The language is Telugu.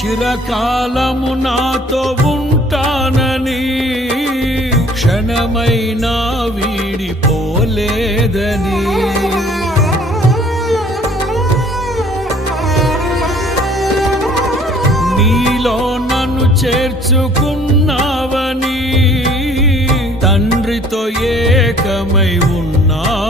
చిరకాలము నాతో ఉంటానని క్షణమైనా వీడిపోలేదని నీలో నన్ను చేర్చుకున్నావని తండ్రితో ఏకమై ఉన్నావని